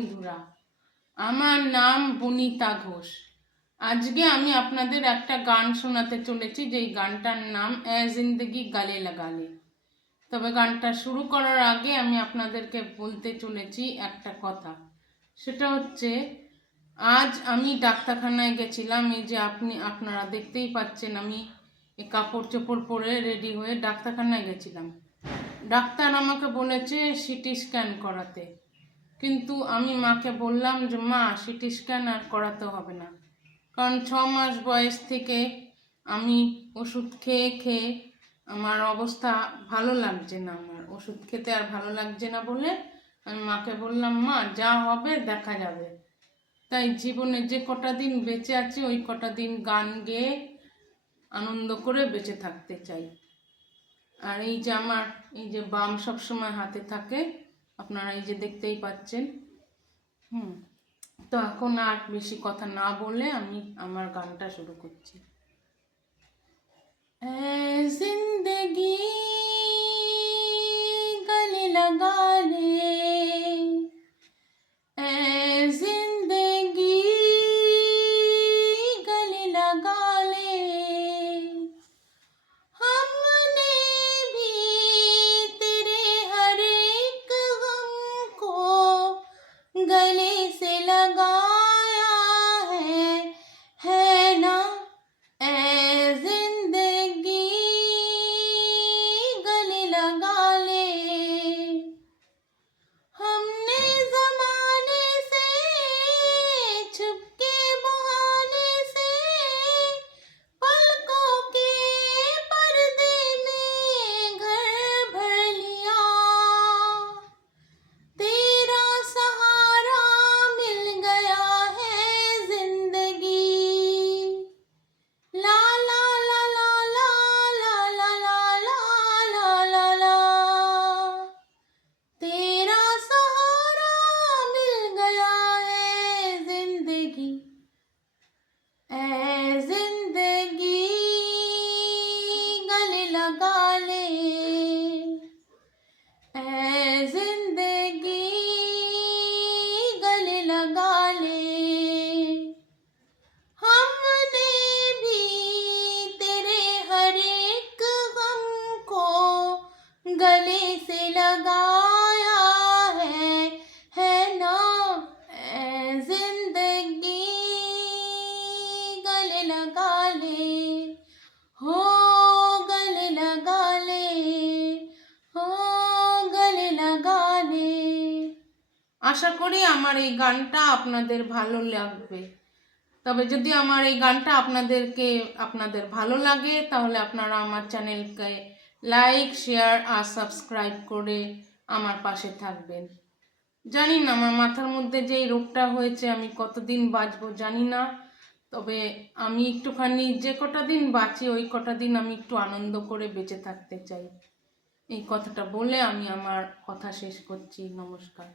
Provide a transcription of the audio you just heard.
বন্ধুরা, আমার নাম বনিতা ঘোষ। আজকে আমি আপনাদের একটা গান শোনাতে চলেছি, যেই গানটার নাম এ জিন্দগি গালে লাগালে। তবে গানটা শুরু করার আগে আমি আপনাদেরকে বলতে চলেছি একটা কথা। সেটা হচ্ছে, আজ আমি ডাক্তারখানায় গেছিলাম। এই যে আপনারা দেখতেই পাচ্ছেন, আমি এই কাপড় চোপড় পরে রেডি হয়ে ডাক্তারখানায় গেছিলাম। ডাক্তার আমাকে বলেছে সিটি স্ক্যান করাতে, কিন্তু আমি মাকে বললাম যে মা, সিটি স্ক্যান আর করাতে হবে না, কারণ 6 মাস বয়স থেকে আমি ওষুধ খেয়ে খেয়ে আমার অবস্থা ভালো লাগছে না। আমার ওষুধ খেতে আর ভালো লাগছে না বলে আমি মাকে বললাম, মা যা হবে দেখা যাবে। তাই জীবনে যে কটা দিন বেঁচে আছে, ওই কটা দিন গান গেয়ে আনন্দ করে বেঁচে থাকতে চাই। আর এই যে আমার এই যে বাম সবসময় হাতে থাকে, আপনারা এই যে দেখতেই পাচ্ছেন। তো এখন আর বেশি কথা না বলে আমি আমার গানটা শুরু করছি। জিন্দগি গলে লাগা লে, जिंदगी गले लगा ले, हमने भी तेरे हर एक गम को गले से लगाया है ना। ए जिंदगी गले लगा ले, हमने जमाने से छुपके बहाने से पलकों के पर्दे में घर भर लिया। तेरा सहारा मिल गया है जिंदगी, ला ला ला ला ला ला ला ला ला ला ला। तेरा सहारा मिल गया है जिंदगी, ए जिंदगी गले लगा ले, ए जिंदगी गले लगा ले। हमने भी तेरे हर एक गम को गले से लगाया है ना। ए जिंदगी गले लगा ले, हो गले लगा ले, हो गले लगा ले। আশা করি আমার এই গানটা আপনাদের ভালো লাগবে। তবে যদি আমার এই গানটা আপনাদের ভালো লাগে, তাহলে আপনারা আমার চ্যানেলকে লাইক, শেয়ার আর সাবস্ক্রাইব করে আমার পাশে থাকবেন। জানি না আমার মাথার মধ্যে যে এই রোগটা হয়েছে, আমি কতদিন বাঁচবো জানি না। তবে আমি একটুখানি যে কটা দিন বাঁচি, ওই কটা দিন আমি একটু আনন্দ করে বেঁচে থাকতে চাই। এই কথাটা বলে আমি আমার কথা শেষ করছি। নমস্কার।